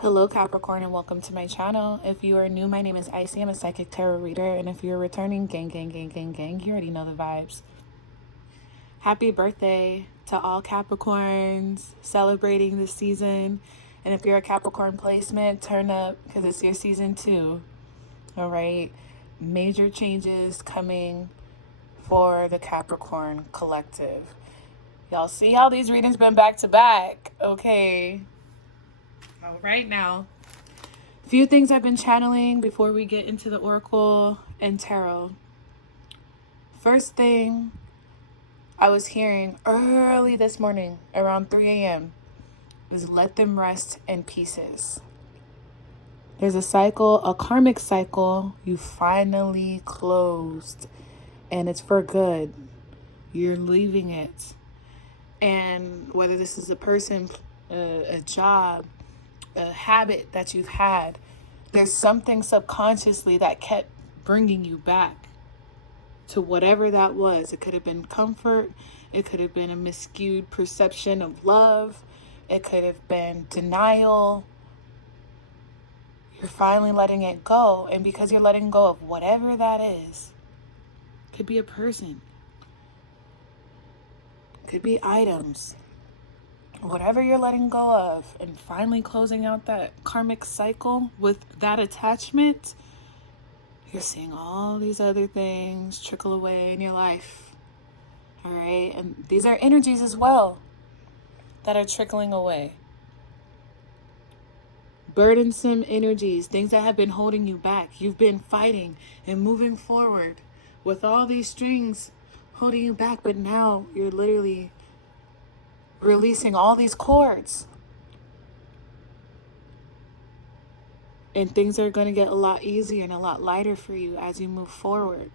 Hello Capricorn and welcome to my channel. If you are new, my name is Icy. I'm a psychic tarot reader, and if you're returning, gang, you already know the vibes. Happy birthday to all Capricorns celebrating this season. And if you're a Capricorn placement, turn up because it's your season too. All right. Major changes coming for the Capricorn collective. Y'all see how these readings been back to back? Okay. All right now. A few things I've been channeling before we get into the Oracle and Tarot. First thing I was hearing early this morning around 3 a.m. is let them rest in pieces. There's a cycle, a karmic cycle you finally closed, and it's for good. You're leaving it. And whether this is a person, a job, a habit that you've had, there's something subconsciously that kept bringing you back to whatever that was. It could have been comfort. It could have been a miscued perception of love. It could have been denial. You're finally letting it go. And because you're letting go of whatever that is, it could be a person, it could be items, whatever you're letting go of, and finally closing out that karmic cycle with that attachment, you're seeing all these other things trickle away in your life. All right. And these are energies as well that are trickling away. Burdensome energies, things that have been holding you back. You've been fighting and moving forward with all these strings holding you back, but now you're literally releasing all these cords. And things are going to get a lot easier and a lot lighter for you as you move forward.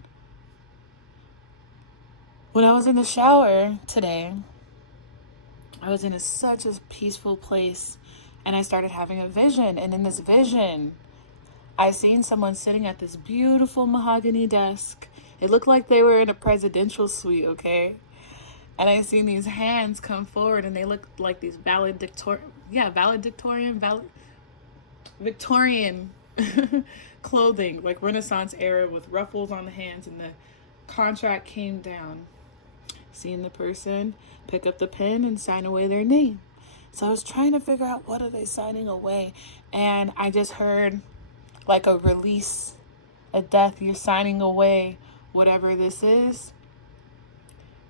When I was in the shower today, I was in such a peaceful place, and I started having a vision. And in this vision, I seen someone sitting at this beautiful mahogany desk. It looked like they were in a presidential suite, okay? And I seen these hands come forward, and they looked like these Victorian clothing, like Renaissance era with ruffles on the hands, and the contract came down. Seeing the person pick up the pen and sign away their name. So I was trying to figure out, what are they signing away? And I just heard like a release, a death. You're signing away whatever this is.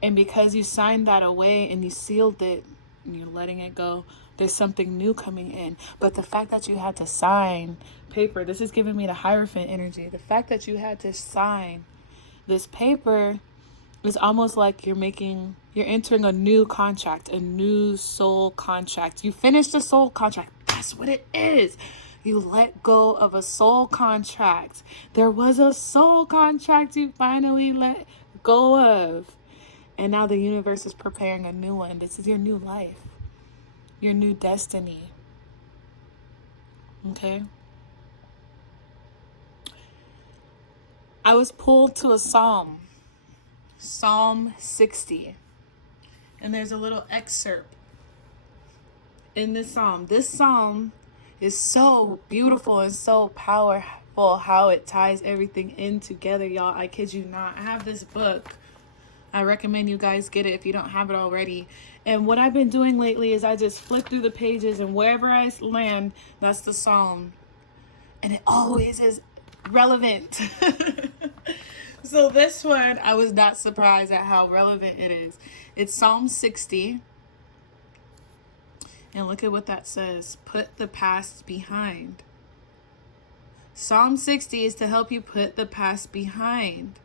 And because you signed that away and you sealed it and you're letting it go, there's something new coming in. But the fact that you had to sign paper, this is giving me the Hierophant energy. The fact that you had to sign this paper is almost like you're entering a new contract, a new soul contract. You finished a soul contract. That's what it is. You let go of a soul contract. There was a soul contract you finally let go of. And now the universe is preparing a new one. This is your new life, your new destiny. Okay? I was pulled to a psalm. Psalm 60. And there's a little excerpt in this psalm. This psalm is so beautiful and so powerful how it ties everything in together, y'all. I kid you not. I have this book. I recommend you guys get it if you don't have it already. And what I've been doing lately is I just flip through the pages, and wherever I land, that's the psalm. And it always is relevant. So this one, I was not surprised at how relevant it is. It's Psalm 60. And look at what that says. Put the past behind. Psalm 60 is to help you put the past behind.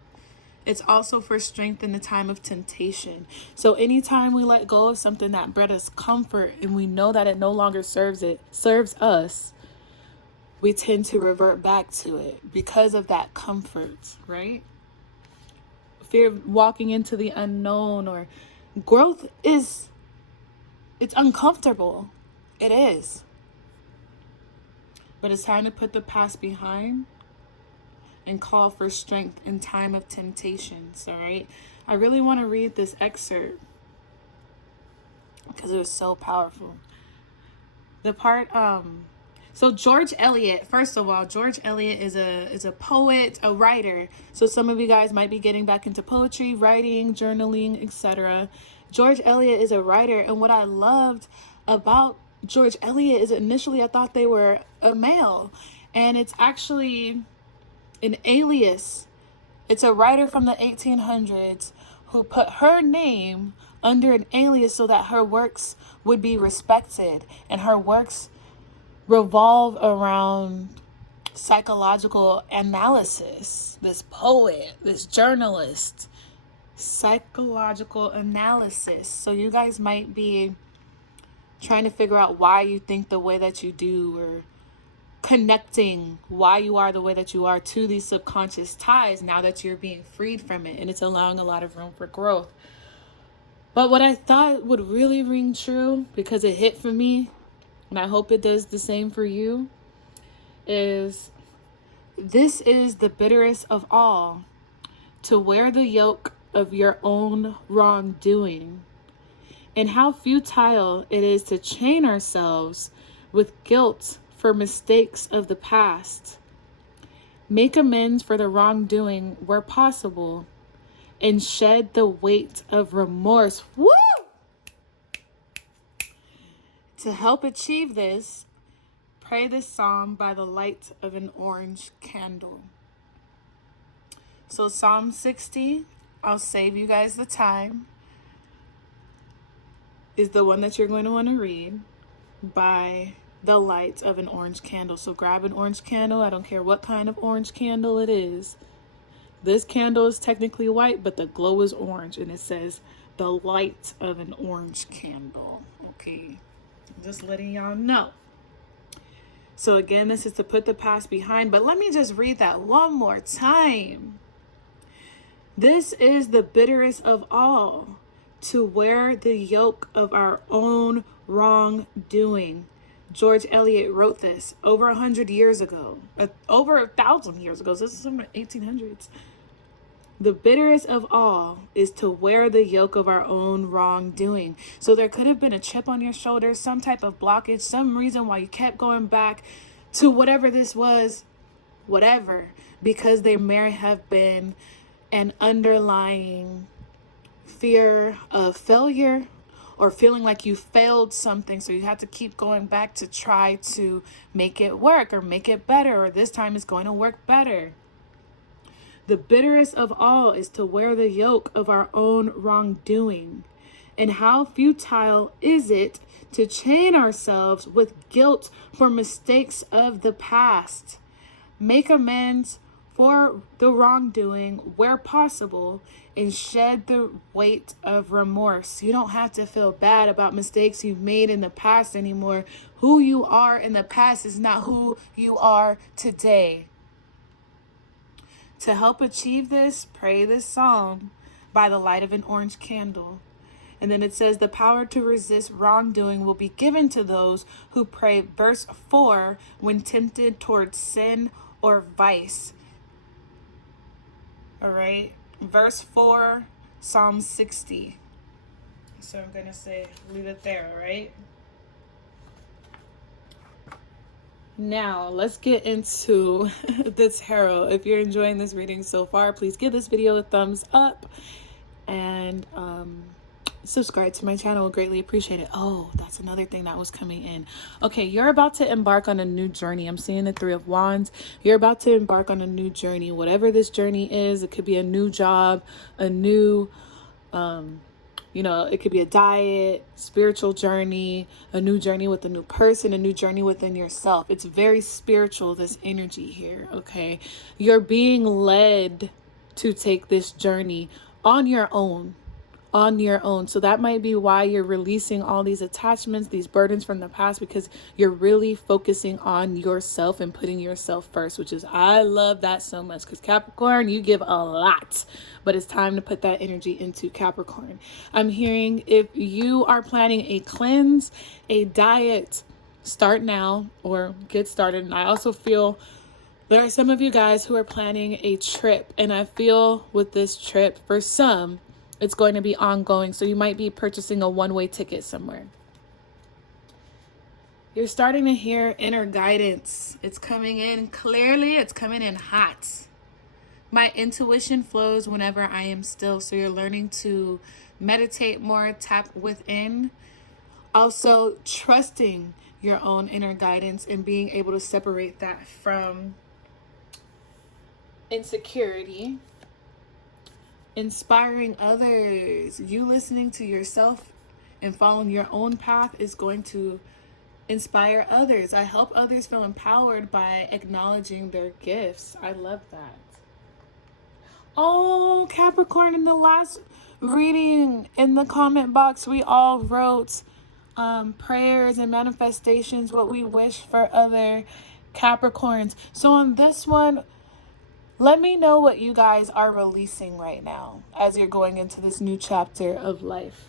It's also for strength in the time of temptation. So anytime we let go of something that brought us comfort and we know that it no longer serves us, we tend to revert back to it because of that comfort, right? Fear of walking into the unknown, or growth it's uncomfortable. It is. But it's time to put the past behind and call for strength in time of temptations, all right? I really want to read this excerpt because it was so powerful. The part So George Eliot, first of all, George Eliot is a poet, a writer. So some of you guys might be getting back into poetry, writing, journaling, etc. George Eliot is a writer, and what I loved about George Eliot is initially I thought they were a male, and it's actually an alias. It's a writer from the 1800s who put her name under an alias so that her works would be respected, and her works revolve around psychological analysis. This poet, this journalist, psychological analysis. So you guys might be trying to figure out why you think the way that you do, or connecting why you are the way that you are to these subconscious ties now that you're being freed from it, and it's allowing a lot of room for growth. But what I thought would really ring true, because it hit for me, and I hope it does the same for you, is this is the bitterest of all, to wear the yoke of your own wrongdoing, and how futile it is to chain ourselves with guilt for mistakes of the past. Make amends for the wrongdoing where possible, and shed the weight of remorse. Woo! To help achieve this, pray this psalm by the light of an orange candle. So Psalm 60, I'll save you guys the time, is the one that you're going to want to read by the light of an orange candle. So grab an orange candle. I don't care what kind of orange candle it is. This candle is technically white, but the glow is orange, and it says the light of an orange candle. Okay. Just letting y'all know. So again, this is to put the past behind, but let me just read that one more time. This is the bitterest of all, to wear the yoke of our own wrongdoing. George Eliot wrote this over 100 years ago, over 1,000 years ago. So this is from the 1800s. The bitterest of all is to wear the yoke of our own wrongdoing. So there could have been a chip on your shoulder, some type of blockage, some reason why you kept going back to whatever this was, whatever, because there may have been an underlying fear of failure, or feeling like you failed something, so you have to keep going back to try to make it work or make it better, or this time it's going to work better. The bitterest of all is to wear the yoke of our own wrongdoing. And how futile is it to chain ourselves with guilt for mistakes of the past. Make amends for the wrongdoing where possible, and shed the weight of remorse. You don't have to feel bad about mistakes you've made in the past anymore. Who you are in the past is not who you are today. To help achieve this, pray this psalm by the light of an orange candle. And then it says the power to resist wrongdoing will be given to those who pray verse 4 when tempted towards sin or vice. All right, verse 4, Psalm 60. So I'm going to say, leave it there, all right? Now, let's get into the tarot. If you're enjoying this reading so far, please give this video a thumbs up and subscribe to my channel. I'll greatly appreciate it. Oh, that's another thing that was coming in. Okay, you're about to embark on a new journey. I'm seeing the Three of Wands. You're about to embark on a new journey. Whatever this journey is, it could be a new job, a new it could be a diet, spiritual journey, a new journey with a new person, a new journey within yourself. It's very spiritual, this energy here, okay? You're being led to take this journey on your own. So that might be why you're releasing all these attachments, these burdens from the past, because you're really focusing on yourself and putting yourself first, which is, I love that so much, because Capricorn, you give a lot, but it's time to put that energy into Capricorn. I'm hearing if you are planning a cleanse, a diet, start now or get started. And I also feel there are some of you guys who are planning a trip, and I feel with this trip, for some, it's going to be ongoing. So you might be purchasing a one-way ticket somewhere. You're starting to hear inner guidance. It's coming in clearly. It's coming in hot. My intuition flows whenever I am still. So you're learning to meditate more, tap within. Also, trusting your own inner guidance and being able to separate that from insecurity. Inspiring others. You listening to yourself and following your own path is going to inspire others. I help others feel empowered by acknowledging their gifts. I love that. Oh, Capricorn, in the last reading in the comment box, we all wrote prayers and manifestations, what we wish for other Capricorns. So on this one, let me know what you guys are releasing right now as you're going into this new chapter of life.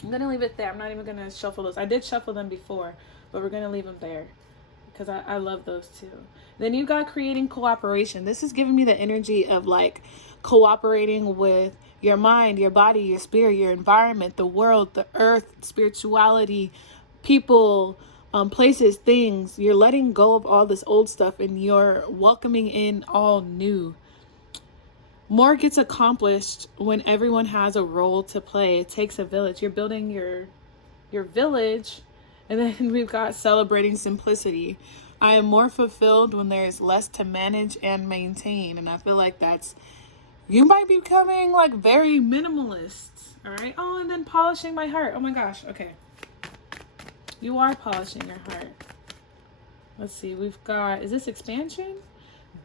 I'm going to leave it there. I'm not even going to shuffle those. I did shuffle them before, but we're going to leave them there because I love those too. Then you got creating cooperation. This is giving me the energy of like cooperating with your mind, your body, your spirit, your environment, the world, the earth, spirituality, people, places, things. You're letting go of all this old stuff and you're welcoming in all new. More gets accomplished when everyone has a role to play. It takes a village. You're building your village. And then we've got celebrating simplicity. I am more fulfilled when there is less to manage and maintain. And I feel like you might be becoming like very minimalist. All right. Oh, and then polishing my heart. Oh my gosh. Okay. You are polishing your heart. Let's see. We've got, is this expansion?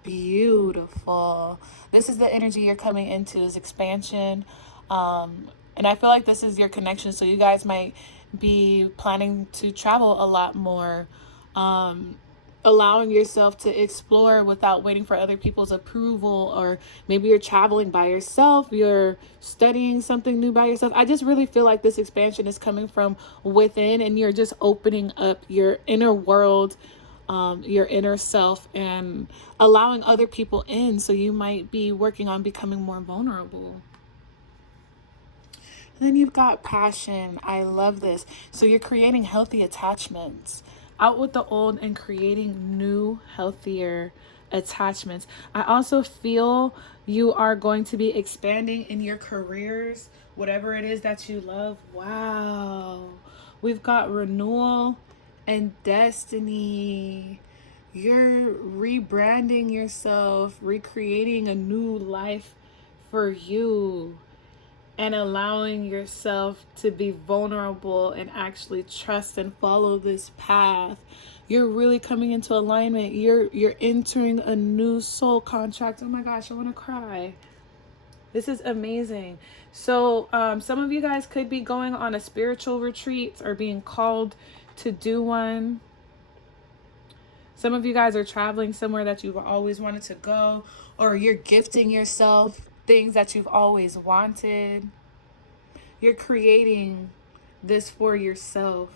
Beautiful. This is the energy you're coming into, is expansion. And I feel like this is your connection. So you guys might be planning to travel a lot more, allowing yourself to explore without waiting for other people's approval, or maybe you're traveling by yourself, you're studying something new by yourself. I just really feel like this expansion is coming from within, and you're just opening up your inner world, your inner self, and allowing other people in. So you might be working on becoming more vulnerable. And then you've got passion. I love this. So you're creating healthy attachments. Out with the old and creating new, healthier attachments. I also feel you are going to be expanding in your careers, whatever it is that you love. Wow. We've got renewal and destiny. You're rebranding yourself, recreating a new life for you, and allowing yourself to be vulnerable and actually trust and follow this path. You're really coming into alignment. You're entering a new soul contract. Oh my gosh, I want to cry. This is amazing. So some of you guys could be going on a spiritual retreat or being called to do one. Some of you guys are traveling somewhere that you've always wanted to go, or you're gifting yourself things that you've always wanted. You're creating this for yourself.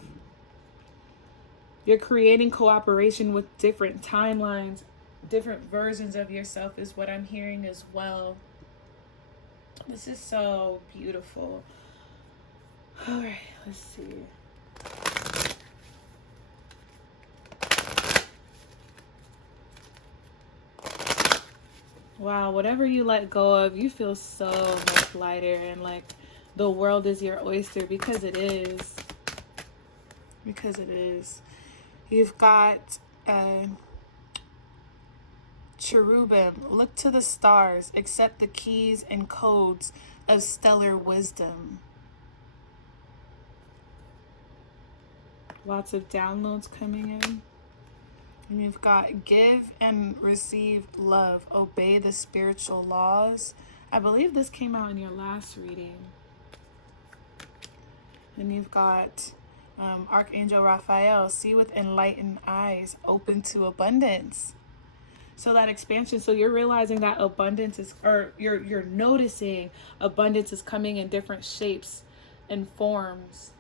You're creating cooperation with different timelines, different versions of yourself is what I'm hearing as well. This is so beautiful. All right, let's see. Wow, whatever you let go of, you feel so much lighter, and like the world is your oyster, because it is. Because it is. You've got cherubim. Look to the stars. Accept the keys and codes of stellar wisdom. Lots of downloads coming in. And you've got give and receive love. Obey the spiritual laws. I believe this came out in your last reading. And you've got Archangel Raphael. See with enlightened eyes. Open to abundance. So that expansion. So you're realizing that abundance is, or you're noticing abundance is coming in different shapes and forms.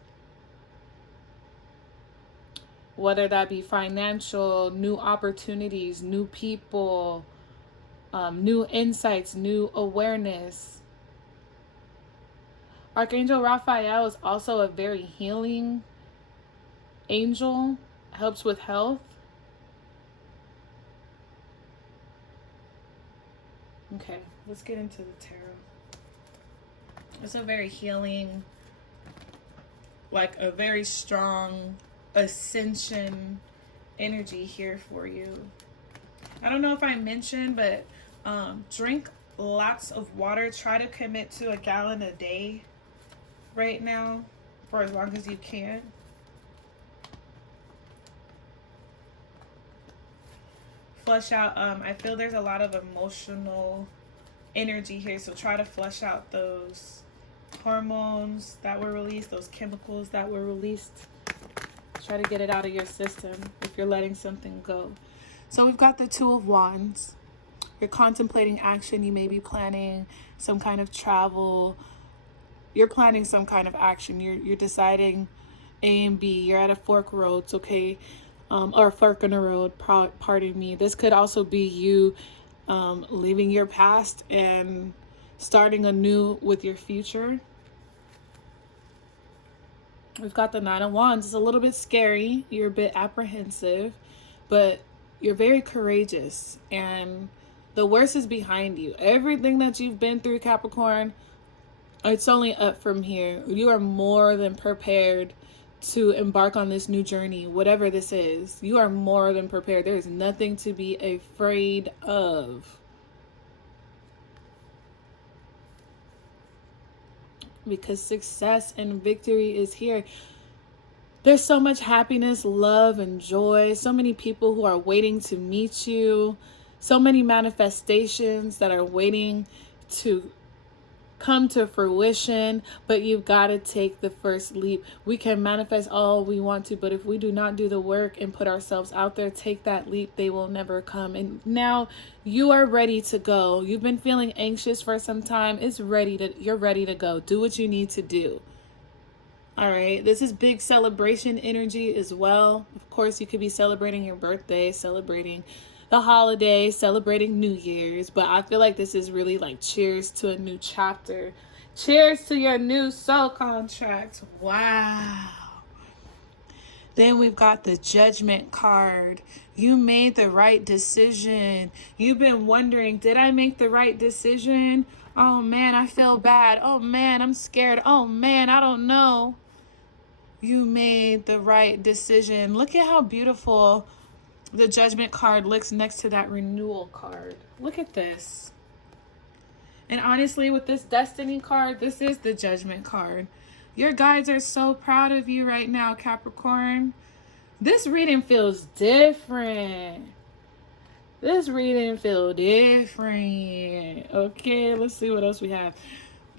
Whether that be financial, new opportunities, new people, new insights, new awareness. Archangel Raphael is also a very healing angel helps with health. Okay, let's get into the tarot. It's a very healing, like a very strong ascension energy here for you. I don't know if I mentioned, but drink lots of water. Try to commit to 1 gallon a day right now for as long as you can. Flush out, I feel there's a lot of emotional energy here, so try to flush out those hormones that were released, those chemicals that were released. Try to get it out of your system if you're letting something go. So we've got the Two of Wands. You're contemplating action. You may be planning some kind of travel. You're planning some kind of action. You're deciding A and B. You're at a fork roads, okay? Or fork in the road, pardon me. This could also be you leaving your past and starting anew with your future. We've got the Nine of Wands. It's a little bit scary. You're a bit apprehensive, but you're very courageous, and the worst is behind you. Everything that you've been through, Capricorn, it's only up from here. You are more than prepared to embark on this new journey, whatever this is. You are more than prepared. There is nothing to be afraid of. Because success and victory is here. There's so much happiness, love, and joy. So many people who are waiting to meet you. So many manifestations that are waiting to come to fruition, but you've got to take the first leap. We can manifest all we want to, but if we do not do the work and put ourselves out there, take that leap, they will never come. And now you are ready to go. You've been feeling anxious for some time. You're ready to go. Do what you need to do. All right. This is big celebration energy as well. Of course, you could be celebrating your birthday, celebrating the holiday, celebrating New Year's, but I feel like this is really like cheers to a new chapter. Cheers to your new soul contract. Wow. Then we've got the Judgment card. You made the right decision. You've been wondering, did I make the right decision? Oh man, I feel bad. Oh man, I'm scared. Oh man, I don't know. You made the right decision. Look at how beautiful the Judgment card looks next to that Renewal card. Look at this. And honestly, with this Destiny card, this is the Judgment card. Your guides are so proud of you right now, Capricorn. This reading feels different. This reading feels different. Okay, let's see what else we have.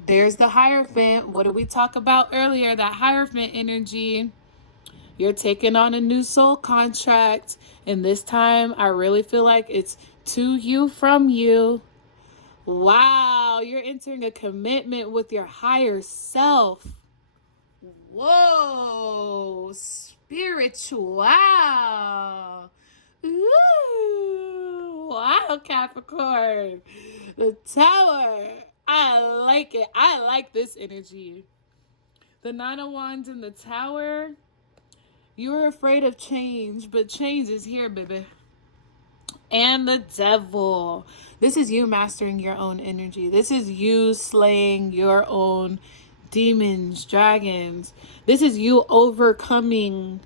There's the Hierophant. What did we talk about earlier? That Hierophant energy. You're taking on a new soul contract. And this time, I really feel like it's to you, from you. Wow, you're entering a commitment with your higher self. Whoa, spiritual. Ooh, wow, Capricorn. The Tower. I like it. I like this energy. The Nine of Wands in the Tower. You're afraid of change, but change is here, baby. And the Devil. This is you mastering your own energy. This is you slaying your own demons, dragons. This is you overcoming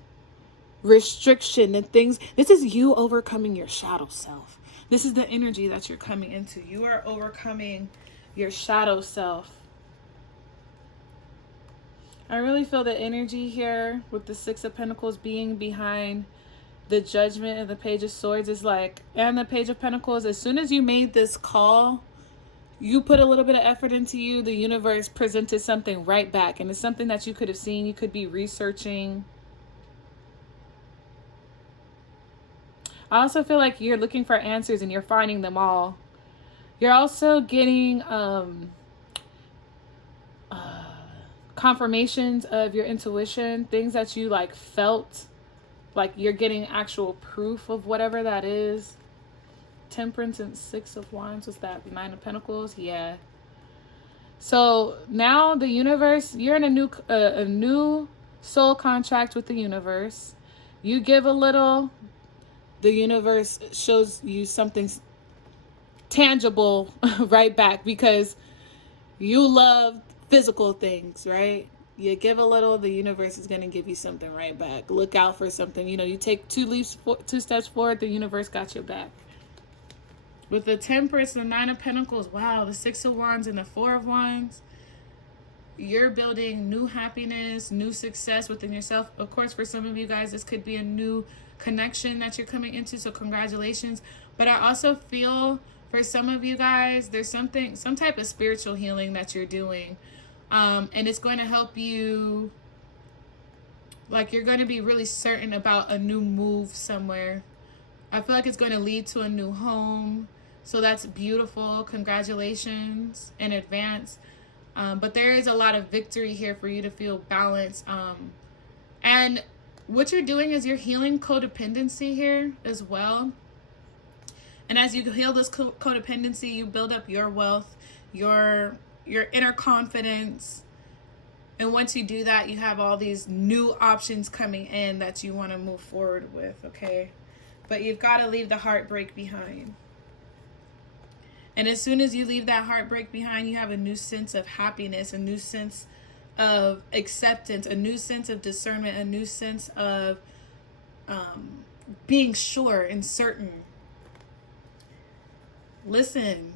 restriction and things. This is you overcoming your shadow self. This is the energy that you're coming into. You are overcoming your shadow self. I really feel the energy here with the Six of Pentacles being behind the Judgment and the Page of Swords is like, and the Page of Pentacles, as soon as you made this call, you put a little bit of effort into you, the universe presented something right back. And it's something that you could have seen. You could be researching. I also feel like you're looking for answers and you're finding them all. You're also getting confirmations of your intuition, things that you like felt, like you're getting actual proof of whatever that is. Temperance and Six of Wands, was that Nine of Pentacles? Yeah. So now the universe, you're in a new soul contract with the universe. You give a little, the universe shows you something tangible right back, because you love physical things, right? You give a little, the universe is going to give you something right back. Look out for something. You know, you take two steps forward, the universe got your back. With the Temperance, the Nine of Pentacles, wow, the Six of Wands and the Four of Wands, you're building new happiness, new success within yourself. Of course, for some of you guys, this could be a new connection that you're coming into, so congratulations. But I also feel for some of you guys, there's some type of spiritual healing that you're doing. And it's going to help you, like, you're going to be really certain about a new move somewhere. I feel like it's going to lead to a new home. So that's beautiful. Congratulations in advance. But there is a lot of victory here for you to feel balanced. And what you're doing is you're healing codependency here as well. And as you heal this codependency, you build up your wealth, your inner confidence. And once you do that, you have all these new options coming in that you want to move forward with, okay? But you've got to leave the heartbreak behind. And as soon as you leave that heartbreak behind, you have a new sense of happiness, a new sense of acceptance, a new sense of discernment, a new sense of being sure and certain. Listen,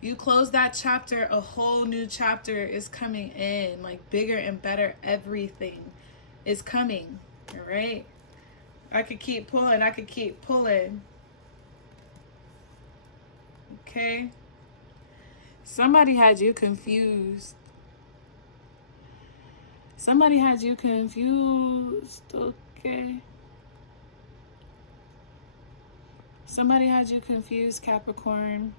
you close that chapter, a whole new chapter is coming in, like bigger and better. Everything is coming, all right? I could keep pulling. I could keep pulling. Okay. Somebody had you confused. Somebody had you confused. Okay. Somebody had you confused, Capricorn.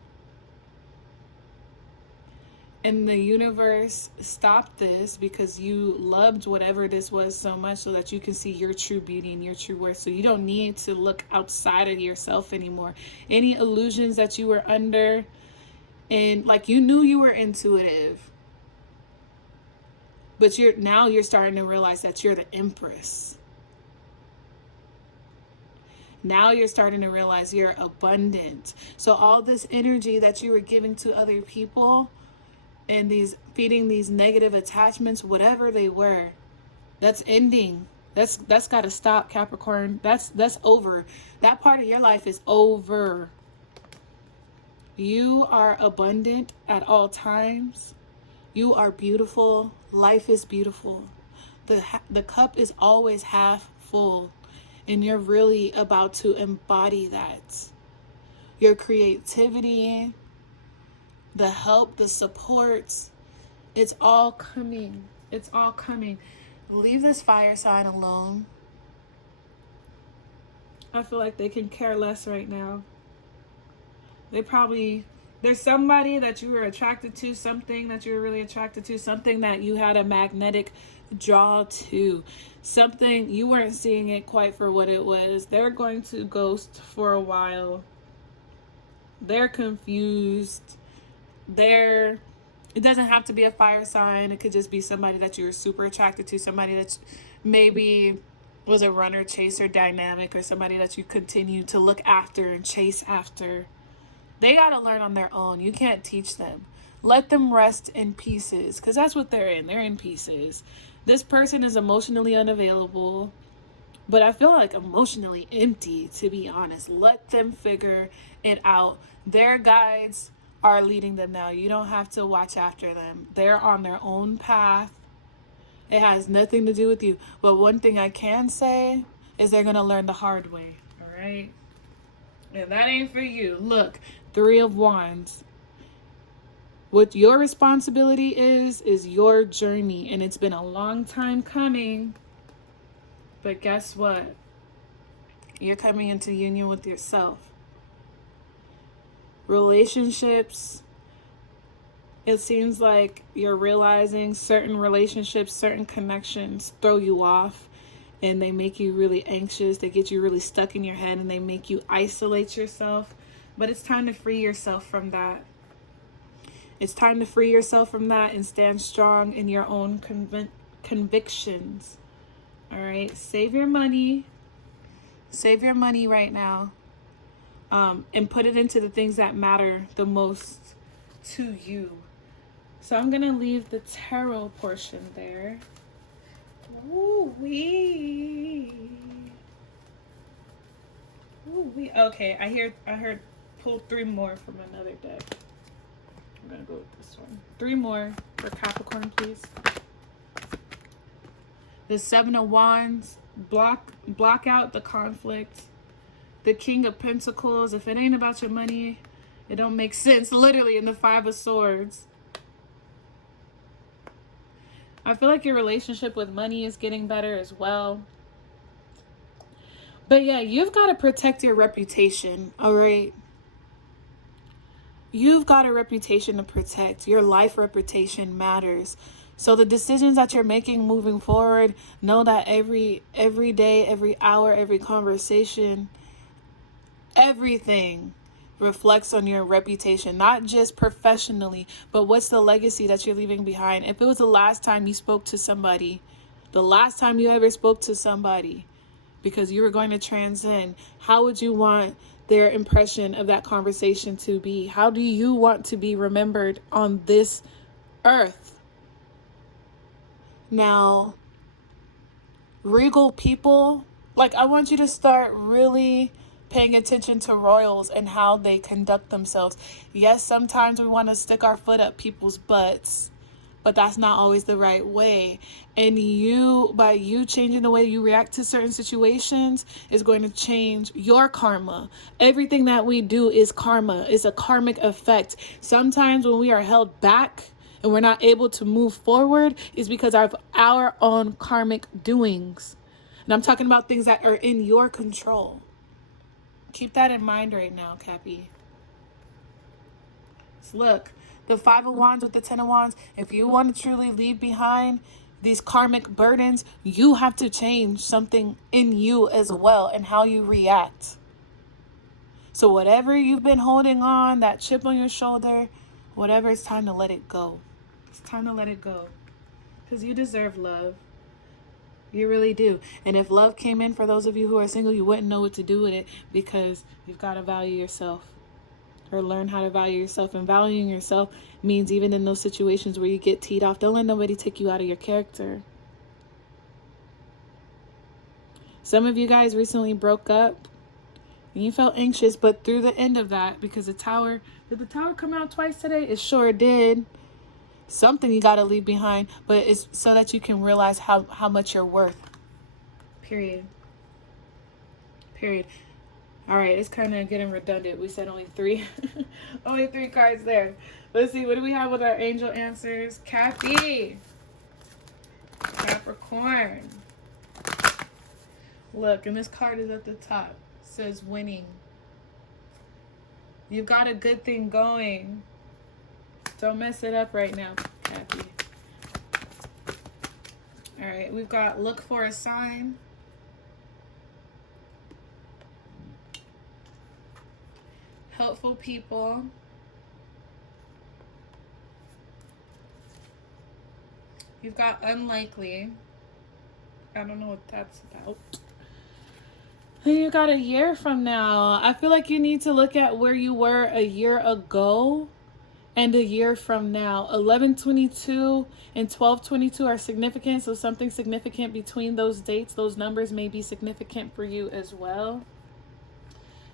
And the universe stopped this because you loved whatever this was so much, so that you can see your true beauty and your true worth. So you don't need to look outside of yourself anymore. Any illusions that you were under, and like you knew you were intuitive, but now you're starting to realize that you're the Empress. Now you're starting to realize you're abundant. So all this energy that you were giving to other people, and feeding these negative attachments, whatever they were, that's ending. That's got to stop, Capricorn. That's over. That part of your life is over. You are abundant at all times. You are beautiful. Life is beautiful. The cup is always half full, and you're really about to embody that. Your creativity, the help, the supports, it's all coming. It's all coming. Leave this fire sign alone. I feel like they can care less right now. There's somebody that you were attracted to, something that you were really attracted to, something that you had a magnetic draw to, something you weren't seeing it quite for what it was. They're going to ghost for a while. They're confused. It doesn't have to be a fire sign. It could just be somebody that you were super attracted to, somebody that maybe was a runner chaser dynamic, or somebody that you continue to look after and chase after. They got to learn on their own. You can't teach them. Let them rest in pieces, because that's what they're in. They're in pieces. This person is emotionally unavailable, but I feel like emotionally empty, to be honest. Let them figure it out. Their guides are leading them now. You don't have to watch after them. They're on their own path. It has nothing to do with you. But one thing I can say is they're going to learn the hard way. All right? And that ain't for you. Look, Three of Wands. What your responsibility is your journey. And it's been a long time coming. But guess what? You're coming into union with yourself. Relationships, it seems like you're realizing certain relationships, certain connections throw you off, and they make you really anxious. They get you really stuck in your head, and they make you isolate yourself. But it's time to free yourself from that. It's time to free yourself from that and stand strong in your own convictions. All right, save your money. Save your money right now. And put it into the things that matter the most to you. So I'm going to leave the tarot portion there. Ooh-wee. Ooh-wee. Okay, I heard pull 3 more from another deck. I'm going to go with this one. 3 more for Capricorn, please. The 7 of Wands. Block out the conflict. The King of Pentacles. If it ain't about your money, it don't make sense. Literally, in the 5 of Swords. I feel like your relationship with money is getting better as well. But yeah, you've got to protect your reputation, all right? You've got a reputation to protect. Your life reputation matters. So the decisions that you're making moving forward, know that every day, every hour, every conversation, everything reflects on your reputation, not just professionally, but what's the legacy that you're leaving behind. If it was the last time you spoke to somebody, the last time you ever spoke to somebody, because you were going to transcend, how would you want their impression of that conversation to be? How do you want to be remembered on this earth? Now, regal people, like, I want you to start really paying attention to royals and how they conduct themselves. Yes, sometimes we want to stick our foot up people's butts, but that's not always the right way. And by you changing the way you react to certain situations is going to change your karma. Everything that we do is karma. It's a karmic effect. Sometimes when we are held back and we're not able to move forward is because of our own karmic doings. And I'm talking about things that are in your control. Keep that in mind right now, Cappy. So look, the 5 of Wands with the 10 of Wands, if you want to truly leave behind these karmic burdens, you have to change something in you as well and how you react. So whatever you've been holding on, that chip on your shoulder, whatever, it's time to let it go. It's time to let it go. Because you deserve love. You really do. And if love came in for those of you who are single, you wouldn't know what to do with it, because you've got to value yourself, or learn how to value yourself. And valuing yourself means even in those situations where you get teed off, don't let nobody take you out of your character. Some of you guys recently broke up and you felt anxious, but through the end of that, because the Tower, did the Tower come out twice today? It sure did. Something you got to leave behind, but it's so that you can realize how much you're worth. Period. All right, it's kind of getting redundant. We said only 3. Only 3 cards there. Let's see, what do we have with our angel answers? Capricorn. Look, and this card is at the top. It says winning. You've got a good thing going. Don't mess it up right now, Cappy. All right, we've got look for a sign. Helpful people. You've got unlikely. I don't know what that's about. And you got a year from now. I feel like you need to look at where you were a year ago and a year from now. 11/22 and 12/22 are significant, so something significant between those dates, those numbers may be significant for you as well.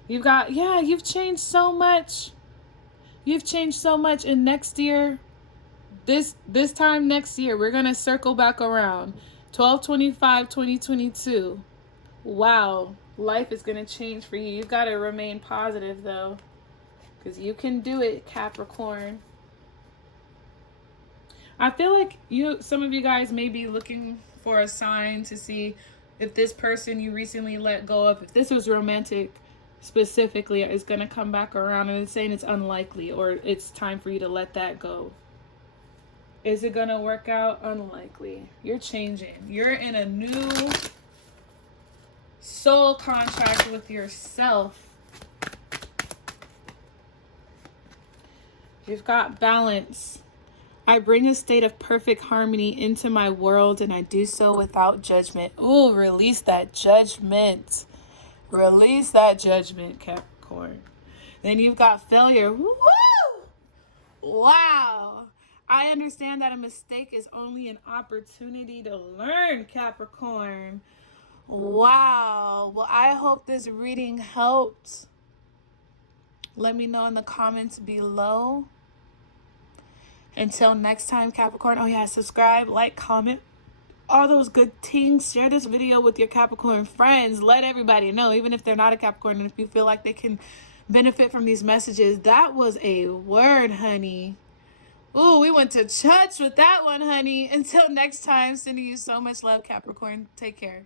You've got, yeah, you've changed so much. You've changed so much. And next year, this time next year, we're going to circle back around. 12/25/2022. Wow, life is going to change for you. You've got to remain positive, though, because you can do it, Capricorn. I feel like some of you guys may be looking for a sign to see if this person you recently let go of, if this was romantic specifically, is going to come back around, and it's saying it's unlikely, or it's time for you to let that go. Is it going to work out? Unlikely. You're changing. You're in a new soul contract with yourself. You've got balance. I bring a state of perfect harmony into my world, and I do so without judgment. Ooh, release that judgment. Release that judgment, Capricorn. Then you've got failure. Woo! Wow. I understand that a mistake is only an opportunity to learn, Capricorn. Wow. Well, I hope this reading helped. Let me know in the comments below. Until next time, Capricorn. Oh yeah, subscribe, like, comment, all those good things. Share this video with your Capricorn friends. Let everybody know, even if they're not a Capricorn, and if you feel like they can benefit from these messages. That was a word, honey. Ooh, we went to church with that one, honey. Until next time, sending you so much love, Capricorn. Take care.